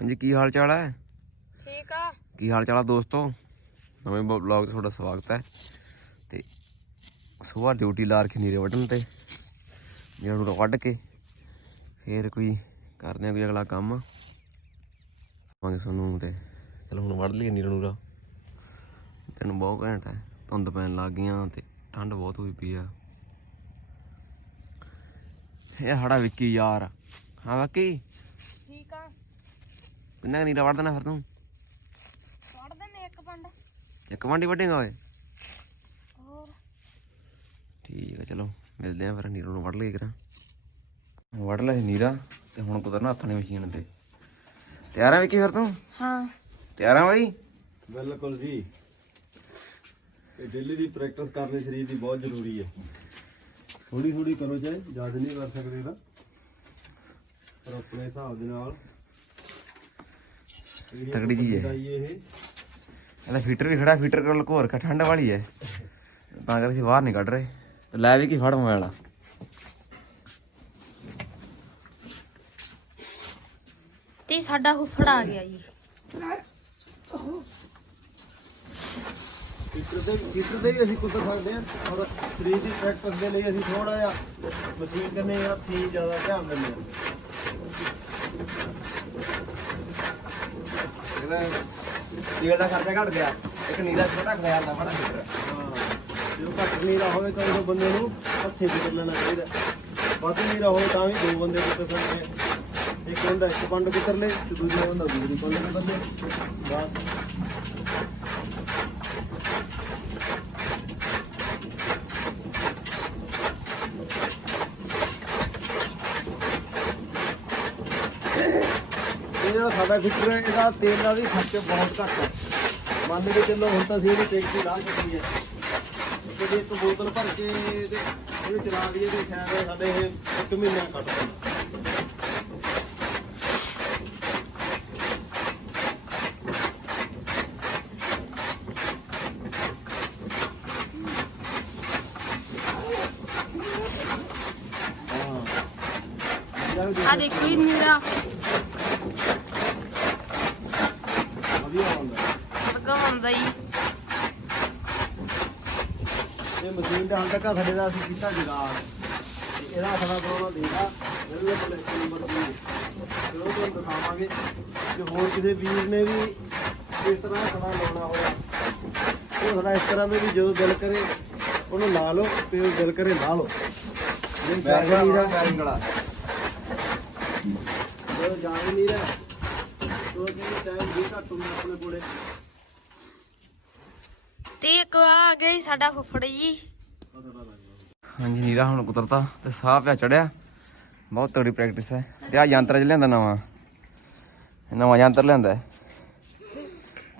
ਹਾਂਜੀ ਕੀ ਹਾਲ ਚਾਲ ਹੈ? ਠੀਕ ਆ। ਕੀ ਹਾਲ ਚਾਲ ਆ ਦੋਸਤੋ? ਨਵੇਂ ਬਲੌਗ ਤੇ ਤੁਹਾਡਾ ਸਵਾਗਤ ਹੈ। ਤੇ ਸਵੇਰ ਡਿਊਟੀ ਲਾ ਰੱਖੀ ਨੀਰੇ ਵੱਢਣ ਤੇ। ਜਿਹੜਾ ਨੂੰ ਵੱਢ ਕੇ ਫੇਰ ਕੋਈ ਕਰਦੇ ਆ ਕੋਈ ਅਗਲਾ ਕੰਮ। ਮੰਗੇ ਸਾਨੂੰ ਤੇ। ਚਲੋ ਹੁਣ ਵੱਢ ਲਈਏ ਨੀਰਾ ਨੂਰਾ। ਤੈਨੂੰ ਬਹੁਤ ਘੈਂਟ ਹੈ। ਧੁੰਦ ਪੈਣ ਲੱਗ ਗਈਆਂ ਤੇ ਠੰਡ ਬਹੁਤ ਹੋਈ ਪਈ ਆ। ਇਹ ਸਾਡਾ ਵਿੱਕੀ ਯਾਰ। ਹਾਂ ਬਾਕੀ? ਕਿੰਨਾ ਕੁ ਨੀਰਾ ਵੱਢ ਦੇਣਾ ਫਿਰ ਤੂੰ? ਪੜ ਦਿੰਨੇ ਇੱਕ ਪੰਡ ਇੱਕ ਵਾਂਡੀ ਵੱਢੇਗਾ ਓਏ? ਹੋਰ? ਠੀਕ ਆ ਚਲੋ ਮਿਲਦੇ ਆ ਫਿਰ ਨੀਰੂ ਨੂੰ ਵੱਢ ਲਈਏ ਕਰਾਂ। ਵੱਢ ਲਿਆ ਨੀਰਾ ਤੇ ਹੁਣ ਕੁਦਰਨਾ ਹੱਥਾਂ ਨੇ ਮਸ਼ੀਨ ਤੇ। ਤਿਆਰ ਆ ਵਿੱਕੀ ਫਿਰ ਤੂੰ? ਹਾਂ। ਤਿਆਰ ਆ ਬਾਈ? ਬਿਲਕੁਲ ਜੀ। ਇਹ ਡੇਲੀ ਦੀ ਪ੍ਰੈਕਟਿਸ ਕਰਨੀ ਸਰੀਰ ਦੀ ਬਹੁਤ ਜ਼ਰੂਰੀ ਹੈ। ਥੋੜੀ ਥੋੜੀ ਕਰੋ ਚਾਹੇ ਜ਼ਿਆਦਾ ਨਹੀਂ ਕਰ ਸਕਦੇ ਤਾਂ ਪਰ ਆਪਣੇ ਹਿਸਾਬ ਦੇ ਨਾਲ ਤਕੜੀ ਚੀਜ਼ ਹੈ। ਇਹਦਾ ਫੀਟਰ ਵੀ ਖੜਾ ਫੀਟਰ ਕੋਲ ਘੋਰ ਕਾ ਠੰਡ ਵਾਲੀ ਹੈ। ਤਾਂ ਕਰਕੇ ਅਸੀਂ ਬਾਹਰ ਨਹੀਂ ਕੱਢ ਰਹੇ। ਤੇ ਲੈ ਵੀ ਕੀ ਫੜ ਮੋਬਾਈਲ ਆ। ਤੇ ਸਾਡਾ ਹੁਫੜ ਆ ਗਿਆ ਜੀ। ਫੀਟਰ ਦੇ ਫੀਟਰ ਦੇ ਵੀ ਅਸੀਂ ਕੁੱਟ ਸਕਦੇ ਹਾਂ। ਔਰ ਸਰੀਰ ਦੀ ਪ੍ਰੈਕਟਿਸ ਦੇ ਲਈ ਅਸੀਂ ਥੋੜਾ ਜਿਹਾ ਮਸ਼ੀਨ ਕਰਨੇ ਆ ਫੀ ਜ਼ਿਆਦਾ ਧਿਆਨ ਦਿੰਦੇ ਹਾਂ। ਤੇਲ ਦਾ ਖਰਚਾ ਘਟ ਗਿਆ, ਇੱਕ ਨੀਰਾ ਛੋਟਾ ਖਿਆਲ ਦਾ ਬੜਾ ਫੀਟਰ ਹਾਂ ਘੱਟ ਨੀਰਾ ਹੋਵੇ ਤਾਂ ਉਹ ਬੰਦੇ ਨੂੰ ਹੱਥੇ ਤੇ ਚੱਲਣਾ ਚਾਹੀਦਾ ਵੱਧ ਨੀਰਾ ਹੋਵੇ ਤਾਂ ਵੀ ਦੋ ਬੰਦੇ ਕੁੱਟ ਸਕਦੇ ਇੱਕ ਬੰਦਾ ਇੱਕ ਪੰਡ ਕੁੱਤਰ ਲੇ ਤੇ ਦੂਜਾ ਬੰਦਾ ਦੂਜੀ ਪੰਡ ਕੁੱਤਰ ਲੇ। ਬਸ। ਜਿਹੜਾ ਸਾਡਾ ਫਿੱਟਰ ਹੈ, ਇਹਦਾ ਤੇਲ ਦਾ ਵੀ ਖਰਚ ਬਹੁਤ ਘੱਟ ਹੈ। ਮੰਨ ਕੇ ਚੱਲੋ, ਹੁਣ ਤਾਂ ਅਸੀਂ ਇਹਦੀ ਟੈਂਕੀ ਲਾ ਚੁੱਕੀ ਹੈ। ਤੇ ਜੇ ਇੱਕ ਬੋਤਲ ਭਰ ਕੇ ਤੇ ਇਹਨੂੰ ਚਲਾ ਲਈਏ ਤੇ ਸ਼ਾਇਦ ਸਾਡੇ ਇਹ ਇੱਕ ਮਹੀਨਾ ਕੱਟ ਜਾਣ ਆ ਦੇਖੋ ਜੀ ਨੀਰਾ ਵਧੀਆ ਹੁੰਦਾ ਲੱਗਾ ਹੁੰਦਾ ਜੀ ਇਹ ਮਸ਼ੀਨ ਦਾ ਹਾਲ ਤੱਕ ਸਾਡੇ ਦਾ ਅਸੀਂ ਕੀਤਾ ਜੁਗਾੜ। ਤੇ ਇਹਦਾ ਸਾਡਾ ਪ੍ਰੋਗਰਾਮ ਦੇਗਾ ਬਿਲਕੁਲ ਇੱਕ ਨੰਬਰ ਦੀ ਚਲੋ ਤੁਹਾਨੂੰ ਦਿਖਾਵਾਂਗੇ ਕਿ ਹੋਰ ਕਿਸੇ ਵੀਰ ਨੇ ਵੀ ਇਸ ਤਰ੍ਹਾਂ ਸਾਡਾ ਲਾਉਣਾ ਹੋਇਆ। ਉਹ ਸਾਡਾ ਇਸ ਤਰ੍ਹਾਂ ਦੇ ਵੀ ਜਦੋਂ ਦਿਲ ਕਰੇ ਉਹਨੂੰ ਲਾ ਲਓ ਤੇ ਉਹ ਦਿਲ ਕਰੇ ਲਾ ਲਓ। ਨਹੀਂ ਜਾਗ ਨਹੀਂ ਰਿਹਾ। ਜਦੋਂ ਜਾਗ ਨਹੀਂ ਰਿਹਾ ਜੀ ਟਾਈਮ ਵੀ ਘੱਟ ਹੁੰਦਾ ਆਪਣੇ ਕੋਲੇ। ਤੇ ਇੱਕ ਆ ਗਿਆ ਜੀ ਸਾਡਾ ਫੁੱਫੜ ਜੀ। ਹਾਂਜੀ ਨੀਰਾ ਹੁਣ ਕੁਤਰਤਾ ਤੇ ਸਾਹ ਪਿਆ ਚੜਿਆ। ਬਹੁਤ ਤਗੜੀ ਪ੍ਰੈਕਟਿਸ ਹੈ। ਤੇ ਆ ਯੰਤਰ ਚ ਲਿਆਂਦਾ ਨਵਾਂ। ਇਹ ਨਵਾਂ ਯੰਤਰ ਲਿਆਂਦਾ ਹੈ।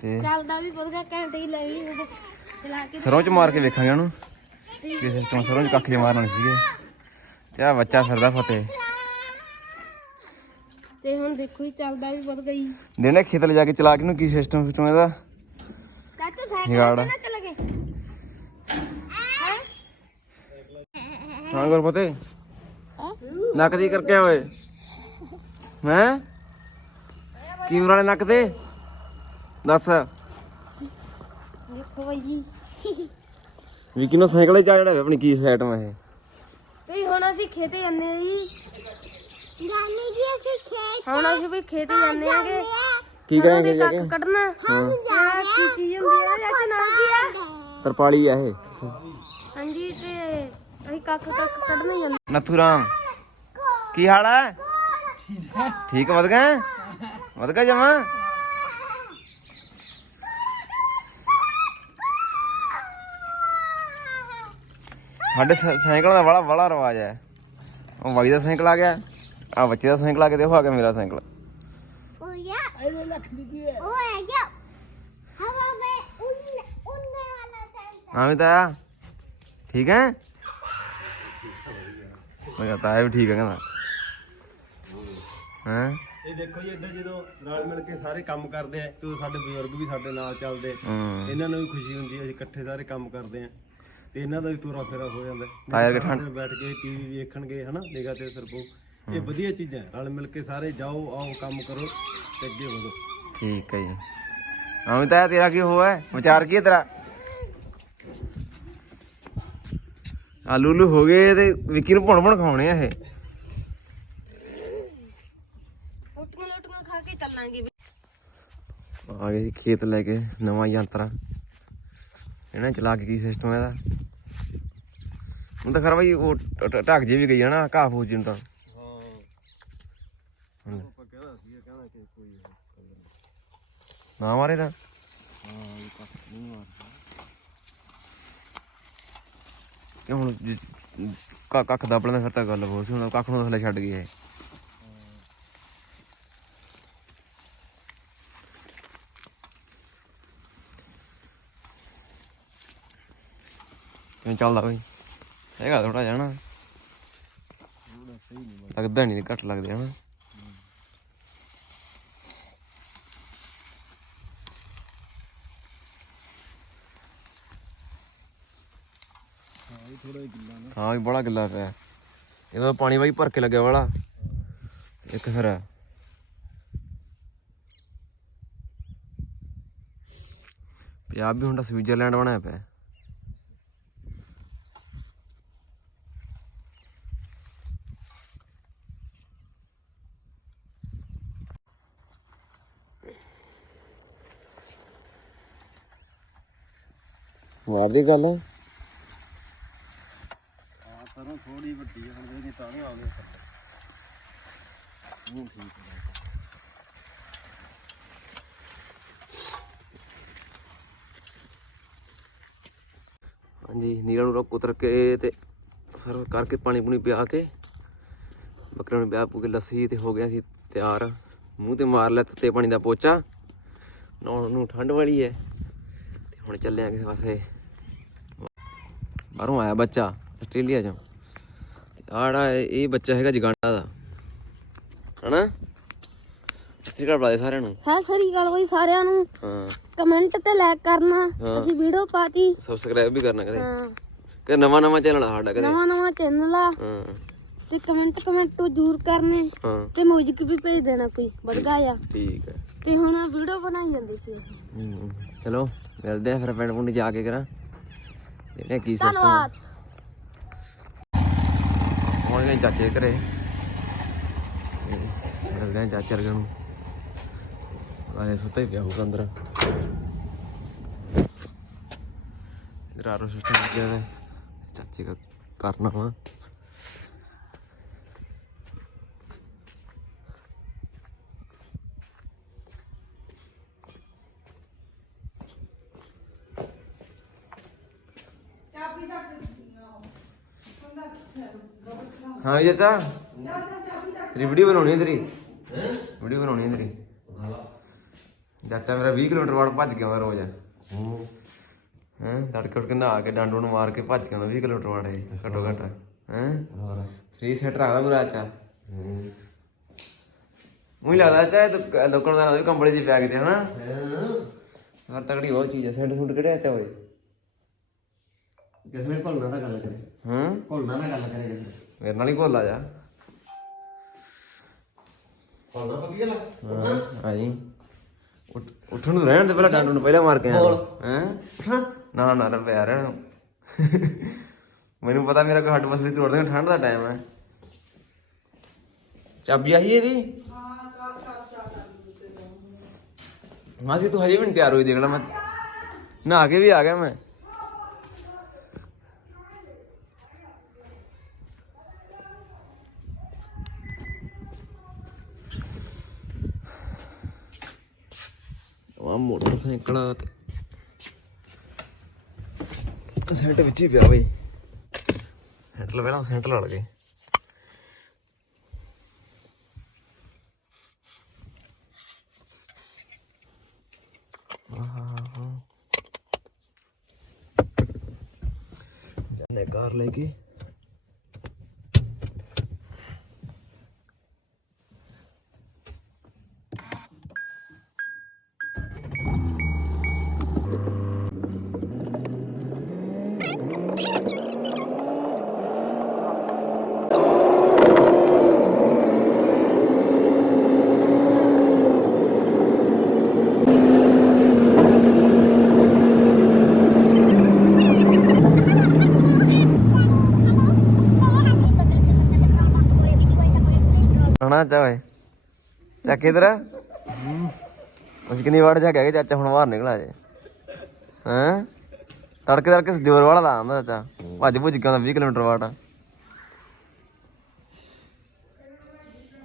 ਤੇ ਚੱਲਦਾ ਵੀ ਵਧੀਆ ਘੰਟੇ ਹੀ ਲੈ ਵੀ ਉਹ ਚਲਾ ਕੇ ਸਰੋਂ ਚ ਮਾਰ ਕੇ ਵੇਖਾਂਗੇ ਉਹਨੂੰ। ਕੀ ਸਿਸਟਮ ਸਰੋਂ ਚ ਕੱਖ ਜੇ ਮਾਰਨਾ ਸੀਗੇ। ਤੇ ਆ ਬੱਚਾ ਫਿਰਦਾ ਫਤਿਹ ਤੇ ਹੁਣ ਦੇਖੋ ਜੀ ਚੱਲਦਾ ਵੀ ਵਧ ਗਈ ਦੇਣੇ ਖੇਤ ਲੈ ਜਾ ਕੇ ਚਲਾ ਕੇ ਨੂੰ ਕੀ ਸਿਸਟਮ ਸਿਸਟਮ ਇਹਦਾ ਚਾਚੂ ਸਾਈਕਲ ਨਾ ਗਏ ਹਾਂ ਗੁਰ ਫਤਿਹ ਨੱਕ ਦੀ ਕਰਕੇ ਓਏ ਮੈਂ ਕੀ ਮਰਾਲੇ ਨੱਕ ਤੇ? ਦੱਸ। ਦੇਖੋ ਬਾਈ। ਜੀ ਵੀ ਕਿਨੋਂ ਸਾਈਕਲ ਚਾ ਜਿਹੜਾ ਆਪਣੀ ਕੀ ਸਿਸਟਮ ਇਹ। ਤੇ ਹੁਣ ਅਸੀਂ ਖੇਤੇ ਜਾਂਦੇ ਆ ਜੀ। ਜਾਨੀ ਜੀ ਅਸੀਂ ਖੇਤ ਹੁਣ ਅਸੀਂ ਵੀ ਖੇਤੇ ਜਾਂਦੇ ਆਗੇ ਕੀ ਕਰਾਂਗੇ ਜਾ ਕੇ? ਕੱਢਣਾ। ਹਾਂ। ਕੀ ਚੀਜ਼ ਹੁੰਦੀ ਆ? ਨਾਮ ਕੀ ਆ? ਤਰਪਾਲੀ ਆ ਇਹ। ਹਾਂਜੀ ਤੇ ਅਸੀਂ ਕੱਖ ਕੱਖ ਕੱਢਣੇ ਜਾਂਦੇ ਨੱਥੂ ਰਾਮ ਕੀ ਹਾਲ ਹੈ ਠੀਕ ਵਧ ਗਿਆ ਵਧ ਗਿਆ ਜਮਾ? ਸਾਡੇ ਸਾਈਕਲ ਦਾ ਬੜਾ ਬੜਾ ਰਵਾਜ ਹੈ ਉਹ ਬਾਈ ਦਾ ਸਾਈਕਲ ਆ ਗਿਆ ਆ ਬੱਚੇ ਦਾ ਸਾਈਕਲ ਆ ਗਿਆ ਦੇਖੋ ਆ ਗਿਆ ਮੇਰਾ ਸਾਈਕਲ। ਠੀਕ ਹੈ ਮੈਂ ਕਹਤਾ ਤਾਇਆ ਵੀ ਠੀਕ ਹੈ ਕਹਿੰਦਾ ਹਾਂ ਇਹ ਦੇਖੋ ਜੀ ਇਦਾਂ ਜਦੋਂ ਰਲ ਮਿਲ ਕੇ ਸਾਰੇ ਕੰਮ ਕਰਦੇ ਆ ਤੇ ਸਾਡੇ ਬਜ਼ੁਰਗ ਵੀ ਸਾਡੇ ਨਾਲ ਚੱਲਦੇ ਇਹਨਾਂ ਨੂੰ ਵੀ ਖੁਸ਼ੀ ਹੁੰਦੀ ਹੈ ਅਸੀਂ ਇਕੱਠੇ ਸਾਰੇ ਕੰਮ ਕਰਦੇ ਆ। ਤੇ ਇਹਨਾਂ ਦਾ ਵੀ ਤੋਰਾ ਫੇਰਾ ਹੋ ਜਾਂਦਾ। ਬੈਠ ਕੇ ਟੀਵੀ ਵੇਖਣਗੇ ਹਨਾ? ਨਿਗਾਹ ਤੇ ਸਰਪੋ ਇਹ ਵਧੀਆ ਚੀਜ਼ਾਂ ਰਲ ਮਿਲ ਕੇ ਸਾਰੇ ਜਾਓ ਆਓ ਕੰਮ ਕਰੋ ਤੇ ਅੱਗੇ ਵਧੋ। ਠੀਕ ਹੈ ਜੀ। ਹਾਂ ਤਾਂ ਤੇਰਾ ਕੀ ਹੋਇਆ? ਵਿਚਾਰ ਕੀ ਹੈ ਤੇਰਾ? ਆਲੂ ਲੂ ਹੋ ਗਏ ਤੇ ਵਿੱਕੀ ਨੂੰ ਭੁਣ ਭੁਣ ਖਾਉਣੇ ਆ ਇਹ। ਰੋਟੀਆਂ ਲੋਟੀਆਂ ਖਾ ਕੇ ਚੱਲਾਂਗੇ ਆ ਗਏ ਜੀ ਖੇਤ ਲੈ ਕੇ ਨਵਾਂ ਯੰਤਰ। ਇਹਨਾਂ ਚਲਾ ਕੇ ਕੀ ਸਿਸਟਮ ਇਹਦਾ? ਹੁਣ ਤਾਂ ਖਰਾ ਬਈ ਉਹ ਟ- ਟ- ਢੱਕ ਜੇ ਵੀ ਗਈ ਹੈ ਨਾ ਘਾਹ ਫੂਸ ਜਿੰਨ ਤਾਂ ਹਾਂ ਆਪਾਂ ਕਹਿੰਦਾ ਸੀ ਕਹਿੰਦਾ ਕਿ ਕੋਈ ਨਾ ਮਾਰੇ ਤਾਂ ਕੱਖ ਨਹੀਂ ਮਾਰਦਾ ਕਿ ਹੁਣ ਜੇ- ਕ- ਕੱਖ ਦੱਬਣਾ ਫਿਰ ਤਾਂ ਗੱਲ ਹੋ ਸੀ, ਹੁਣ ਕੱਖ ਨੂੰ ਥੱਲੇ ਛੱਡ ਗਏ ਇਹ। ਚੱਲਦਾ ਬਈ ਹੈਗਾ ਥੋੜਾ ਜਾਣਾ ਲੱਗਦਾ ਨਹੀਂ ਘੱਟ ਲੱਗਦੇ ਹਨਾ ਹਾਂ ਇਹ ਥੋੜਾ ਗਿੱਲਾ ਨਾ। ਹਾਂ ਵੀ ਬੜਾ ਗਿੱਲਾ ਪਿਆ। ਇਹਦਾ ਪਾਣੀ ਬਾਈ ਭਰ ਕੇ ਲੱਗਿਆ ਵਾਲਾ। ਇੱਕ ਫਿਰ। ਪੰਜਾਬ ਵੀ ਹੁਣ ਤਾਂ ਸਵਿਟਜ਼ਰਲੈਂਡ ਬਣਾਇਆ ਪਿਆ। ਮਾਰਦੀ ਗੱਲ। ਆ ਸਰੋਂ ਥੋੜੀ ਵੱਡੀ ਆ, ਹੁਣ ਇਹਦੀ ਤਾਂ ਨਹੀਂ ਆਉਂਦੇ ਉਹ ਠੀਕ ਹੈ ਹਾਂਜੀ, ਨੀਰਾ ਨੂੰ ਰੋਕ ਉਤਰ ਕੇ ਤੇ ਸਰਵ ਕਰਕੇ ਪਾਣੀ ਪੂਣੀ ਪਿਆ ਕੇ ਬੱਕਰੇ ਨੂੰ ਪਿਆ ਪੂ ਕੇ ਲੱਸੀ ਤੇ ਹੋ ਗਿਆ ਸੀ ਤਿਆਰ। ਮੂੰਹ ਤੇ ਮਾਰ ਲਿਆ ਤੱਤੇ ਪਾਣੀ ਦਾ ਪੋਚਾ। ਨਹਾਉਣ ਨੂੰ ਠੰਡ ਵਾਲੀ ਹੈ। ਤੇ ਹੁਣ ਚੱਲੇ ਆ ਕਿਸੇ ਪਾਸੇ ਬਾਹਰੋਂ ਆਇਆ ਬੱਚਾ, ਆਸਟ੍ਰੇਲੀਆ ਚੋਂ। ਤੇ ਆੜਾ ਇਹ ਬੱਚਾ ਹੈਗਾ ਜਗਾਂਡਾ ਦਾ। ਹਨਾ? ਸਤਿ ਸ਼੍ਰੀ ਅਕਾਲ ਬੁਲਾ ਦੇ ਸਾਰਿਆਂ ਨੂੰ। ਹਾਂ ਸਰੀ ਗੱਲ ਬਈ ਸਾਰਿਆਂ ਨੂੰ। ਹਾਂ। ਕਮੈਂਟ ਤੇ ਲਾਈਕ ਕਰਨਾ। ਅਸੀਂ ਵੀਡੀਓ ਪਾਤੀ। ਸਬਸਕ੍ਰਾਈਬ ਵੀ ਕਰਨਾ ਕਦੇ। ਹਾਂ। ਕਿ ਨਵਾਂ ਨਵਾਂ ਚੈਨਲ ਆ ਸਾਡਾ ਕਦੇ। ਨਵਾਂ ਨਵਾਂ ਚੈਨਲ ਆ। ਹਾਂ। ਤੇ ਕਮੈਂਟ ਕਮੈਂਟ ਜ਼ਰੂਰ ਕਰਨੇ। ਹਾਂ। ਤੇ ਮਿਊਜ਼ਿਕ ਵੀ ਭੇਜ ਦੇਣਾ ਕੋਈ ਵਧੀਆ ਆ। ਠੀਕ ਹੈ ਤੇ ਹੁਣ ਵੀਡੀਓ ਬਣਾਈ ਜਾਂਦੀ ਸੀ ਚਲੋ ਮਿਲਦੇ ਆ ਫਿਰ ਪਿੰਡ ਪੁੰਡ ਜਾ ਕੇ ਕਰਾਂ। ਇਹਨੇ ਕੀ ਸਿਸਟਮ ਧੰਨਵਾਦ ਹੁਣ ਗਏ ਚਾਚੇ ਘਰੇ। ਮਿਲਦੇ ਆ ਚਾਚੇ ਵਰਗੇ ਨੂੰ। ਆਏ ਸੁੱਤੇ ਪਿਆ ਹੋਊਗਾ ਅੰਦਰ। ਇਧਰ ਆਰੋ ਸਿਸਟਮ ਲੱਗਿਆ ਹੋਇਆ। ਚਾਚੇ ਦਾ ਕਰਨਾ ਵਾ। ਹਾਂ ਜੀ ਚਾਚਾ। ਤੇਰੀ ਵੀਡੀਓ ਬਣਾਉਣੀ ਹੈ ਤੇਰੀ। ਵੀਡੀਓ ਬਣਾਉਣੀ ਹੈ ਤੇਰੀ। ਚਾਚਾ ਮੇਰਾ 20 ਕਿਲੋਮੀਟਰ ਵਾਰ ਭੱਜ ਕੇ ਆਉਂਦਾ ਰੋਜ਼। ਹੈਂ। ਤੜਕੇ ਉੱਠ ਕੇ ਨਹਾ ਕੇ ਡਾਂਡੂ ਨੂੰ ਮਾਰ ਕੇ ਭੱਜ ਕੇ ਆਉਂਦਾ 20 ਕਿਲੋਮੀਟਰ ਵਾਰ ਇਹ ਘੱਟੋ ਘੱਟ। ਹੈਂ? ਹੋਰ? ਫ੍ਰੀ ਸੈਟ ਰੱਖਦਾ ਪੂਰਾ ਚਾਚਾ। ਮੈਨੂੰ ਲੱਗਦਾ ਚਾਹੇ ਤੂੰ ਲੋਕਾਂ ਦਾ ਨਾਮ ਕੰਬਲੇ ਜੀ ਕਿਤੇ ਹਨਾ? ਹਰ ਤਗੜੀ ਉਹ ਚੀਜ਼ ਹੈ ਸੈਂਟ ਸੂਟ ਕਿਹੜੇ ਆਚਾ ਹੋਏ ਕਿਸ ਨੇ ਭੁੱਲਣਾ ਤਾਂ ਗੱਲ ਕਰੇ। ਹਾਂ? ਭੁੱਲਣਾ ਨਾ ਗੱਲ ਕਰੇ ਕਿਸੇ ਮੇਰੇ ਨਾਲ ਹੀ ਭੋਲਾ ਜਾ। ਹਾਂ ਆਈ। ਉੱਠ- ਉੱਠਣ ਨੂੰ ਰਹਿਣ ਦੇ ਪਹਿਲਾਂ ਡਾਂਡੂ ਨੂੰ ਪਹਿਲਾਂ ਮਾਰ ਕੇ ਆਇਆ ਹੈ? ਨਾ ਨਾ ਰ ਪਿਆ ਰਹਿਣ ਨੂੰ। ਮੈਨੂੰ ਪਤਾ ਮੇਰਾ ਕੋਈ ਹੱਡ ਮਸਲੀ ਤੋੜ ਦੇਗਾ ਠੰਡ ਦਾ ਟਾਈਮ ਹੈ। ਚਾਬੀ ਆਹੀ ਇਹਦੀ? ਮਾਸੀ ਤੂੰ ਹਜੇ ਵੀ ਨਹੀਂ ਤਿਆਰ ਹੋਈ ਦੇਖ ਲੈ ਮੈਂ। ਨਹਾ ਕੇ ਵੀ ਆ ਗਿਆ ਮੈਂ। ਆ ਮੋਟਰਸਾਈਕਲ ਤੇ ਸੈਂਟ ਵਿੱਚ ਹੀ ਪਿਆ ਬਈ। ਹੈਂਡਲ ਪਹਿਲਾਂ ਸੈਂਟ ਲੜ ਗਏ। ਜਾਨੇ ਕਾਰ ਲੈ ਕੇ। ਚੱਕ ਇਧਰ ਅਸੀਂ ਕਿੰਨੀ ਵਾਰ ਜਾ ਕੇ ਚਾਚਾ ਹੁਣ ਬਾਹਰ ਨਿਕਲਾ ਜੇ ਹੈਂ? ਤੜਕੇ ਤੜਕੇ ਜ਼ੋਰ ਵਾਲਾ ਲਾ ਆਂਦਾ ਚਾਚਾ। ਭੱਜ ਭੁੱਜ ਕੇ ਆਉਂਦਾ 20 ਕਿਲੋਮੀਟਰ ਵਾਟ।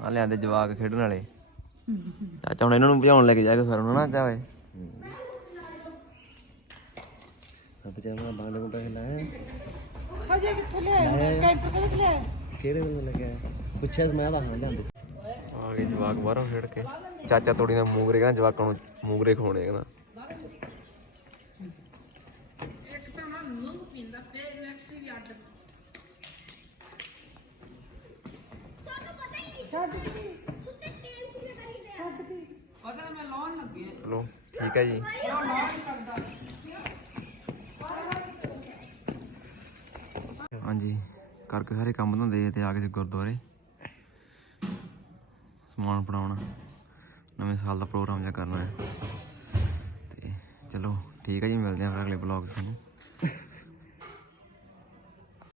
ਆ ਲਿਆਂਦੇ ਜਵਾਕ ਖੇਡਣ ਵਾਲੇ। ਚਾਚਾ ਹੁਣ ਇਹਨਾਂ ਨੂੰ ਭਜਾਉਣ ਲੈ ਕੇ ਜਾਏਗਾ ਸਰ ਨੂੰ ਓਏ ਸਭ ਬਾਂਡੇ ਹਜੇ ਕਿੱਥੇ ਲਿਆਇਆ? ਲਿਆਇਆ? ਕਿਹੜੇ ਕੋਲ ਲੱਗਿਆ? ਪੁੱਛਿਆ ਮੈਂ ਤਾਂ ਹਾਂ ਲਿਆਂਦੇ। ਗਏ ਜਵਾਕ ਬਾਹਰੋਂ ਖੇਡ ਕੇ। ਚਾਚਾ ਤੋੜੀ ਦਾ ਮੂਗਰੇ, ਕਹਿੰਦਾ ਜਵਾਕਾਂ ਨੂੰ ਮੂਗਰੇ ਖਵਾਉਣੇ ਕਹਿੰਦਾ। ਚਲੋ, ਠੀਕ ਹੈ ਜੀ। ਹਾਂਜੀ, ਕਰਕੇ ਸਾਰੇ ਕੰਮ ਧੰਦੇ ਤੇ ਆ ਗਏ ਸੀ ਗੁਰਦੁਆਰੇ। ਸਮਾਨ ਬਣਾਉਣਾ। ਨਵੇਂ ਸਾਲ ਦਾ ਪ੍ਰੋਗਰਾਮ ਜਿਹਾ ਕਰਨਾ ਹੈ ਤੇ ਚਲੋ, ਠੀਕ ਹੈ ਜੀ, ਮਿਲਦੇ ਹਾਂ ਫਿਰ ਅਗਲੇ ਬਲੌਗ 'ਚ ਤੁਹਾਨੂੰ।